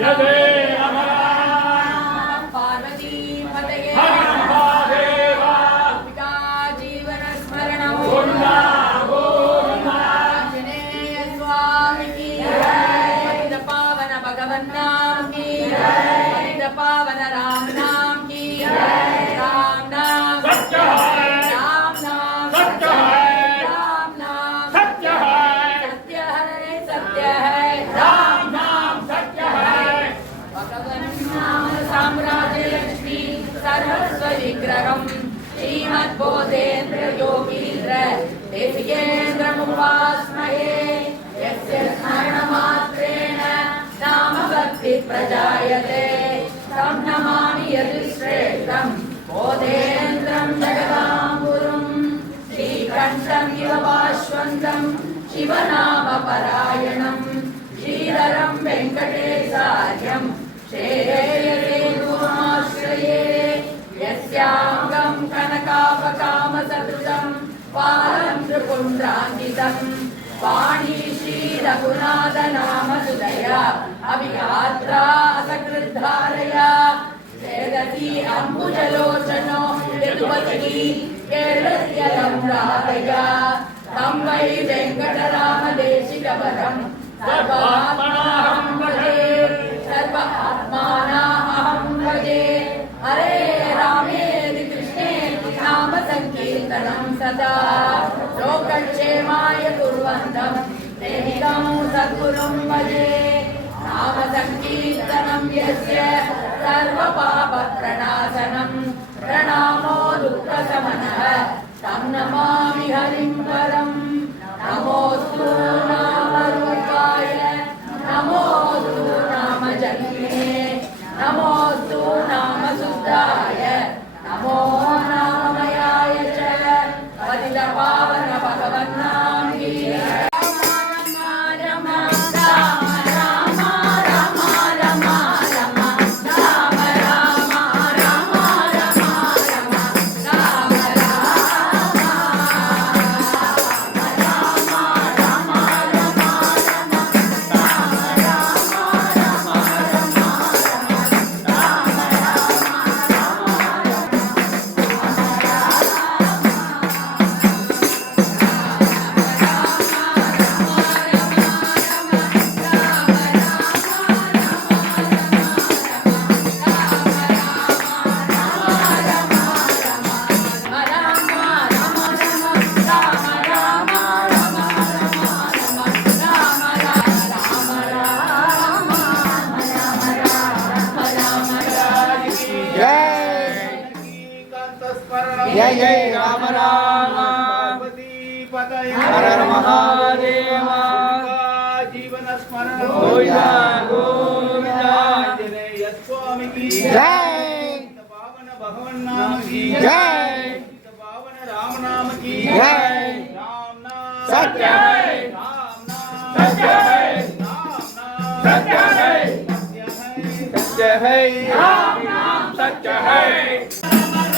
जय जय राम राम पार्वती पतये हर महादेवा पिता जीवन स्मरणं गोविंदा गोविंदा आंजनेय स्वामी की जय पतित पावन भगवन नाम की जय पतित पावन राम नाम की जय राम नाम सत्य है राम नाम सत्य है राम नाम सत्य है सत्य है राम नाम सत्य है भगवन नाम साम्राज्य लक्ष्मी सर्वस्व विग्रहम् श्रीमद्बोधेन्द्र योगीन्द्र देशिकेन्द्रमुपास्महे यस्य स्मरणमात्रेण नाम भक्ति प्रजायते तं नमामि यतिश्रेष्ठं बोधेन्द्रं जगदाम्बुरुं श्रीकण्ठं इव भास्वन्तं शिवनामपरायणं श्रीधरं वेङ्कटेशार्यं श्रेयसे गुरुमाश्रये यस्याङ्गं कनकापकामसदृशं पालं त्रिपुण्ड्रान्वितं वाणी श्रीरघुनाथनामसुदया अभिगात्रा असकृद्धारया वेदती अम्बुजलोचनो यदुवतिः केरळस्य राधया तं वै वेङ्कटरामदेशिकवरं सर्वात्मनाहं भजे सर्वात्मानाहं भजे हरे रामेति कृष्णेति नाम संकीर्तनं सदा लोकक्षेमाय कुर्वन्तं देहितं सद्गुरुं भजे नाम संकीर्तनं यस्य सर्वपापप्रणाशनं प्रणामो दुःखशमनः तं नमामि हरिं परं नमोऽस्तु नामरूपाय नमोऽस्तु नामजन्मे नमोऽस्तु नामशुद्धाय नमो नाममयाय च पतितपावन भगवन्नाम की जय जय राम राम पार्वती पतये हर हर महादेव जीवन स्मरण गोविंदा गोविंदा आंजनेय स्वामी की जय पावन भगवान नाम की जय पावन राम नाम की जय राम नाम सत्य है राम नाम सत्य है राम नाम सत्य है सत्य है राम नाम सत्य है राम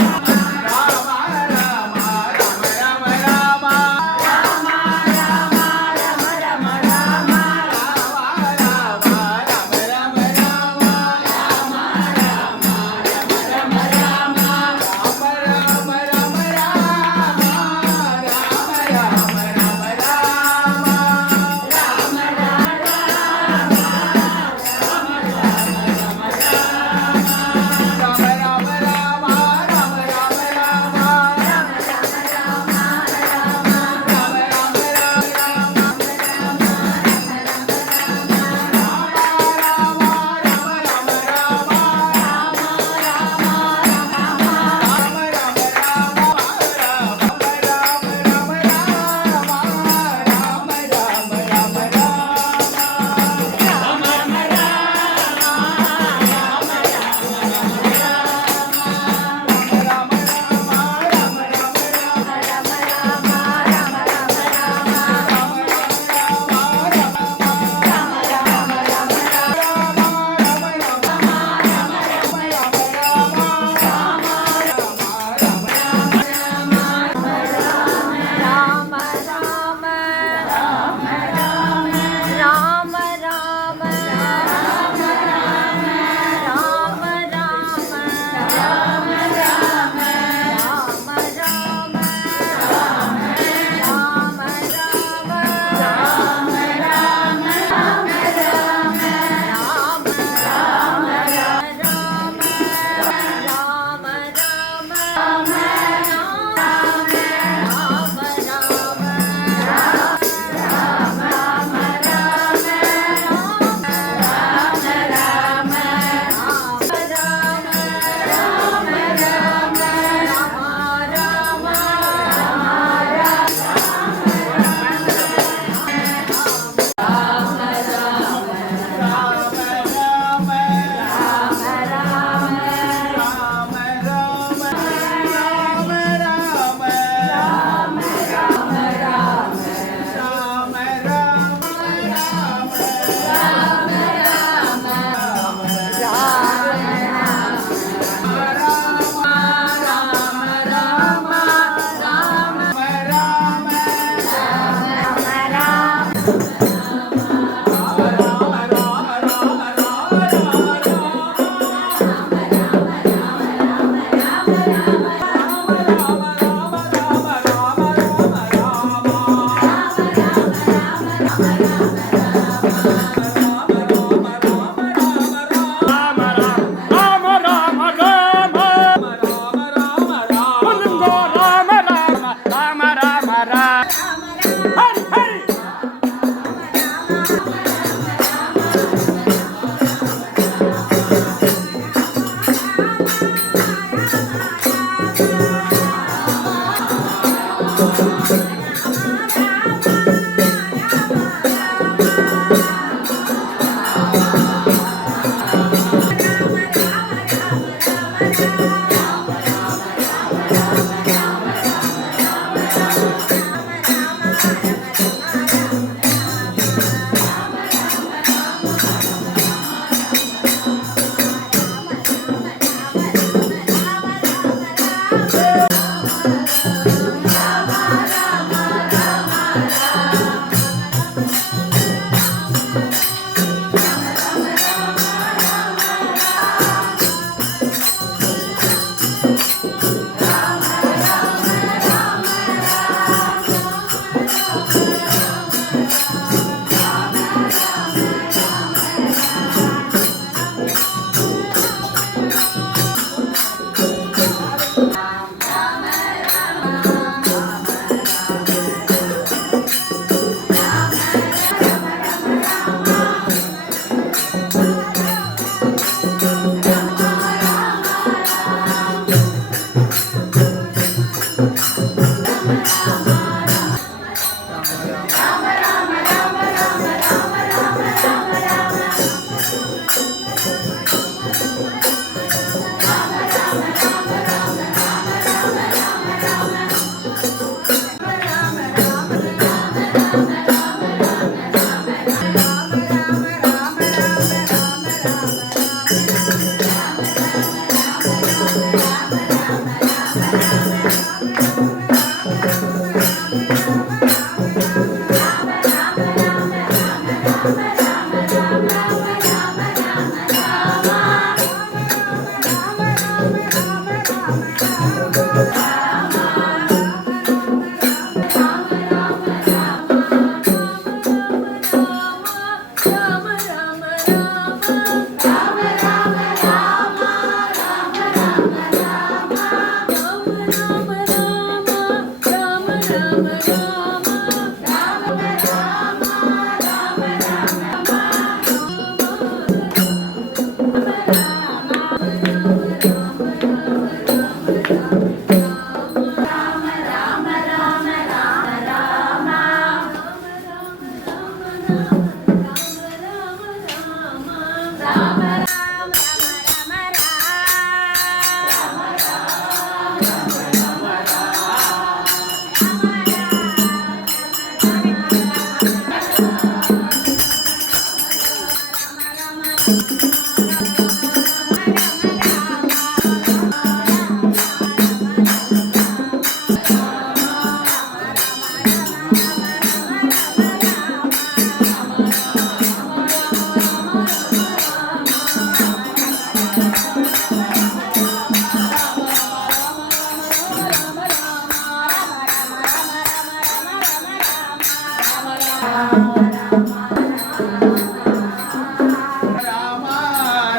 రామ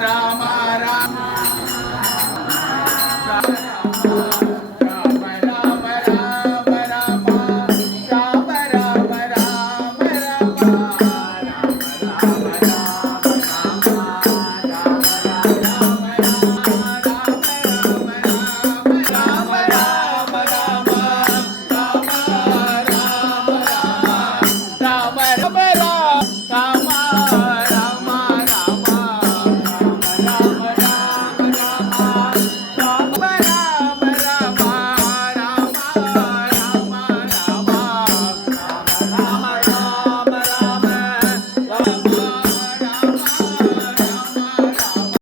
రామ రామ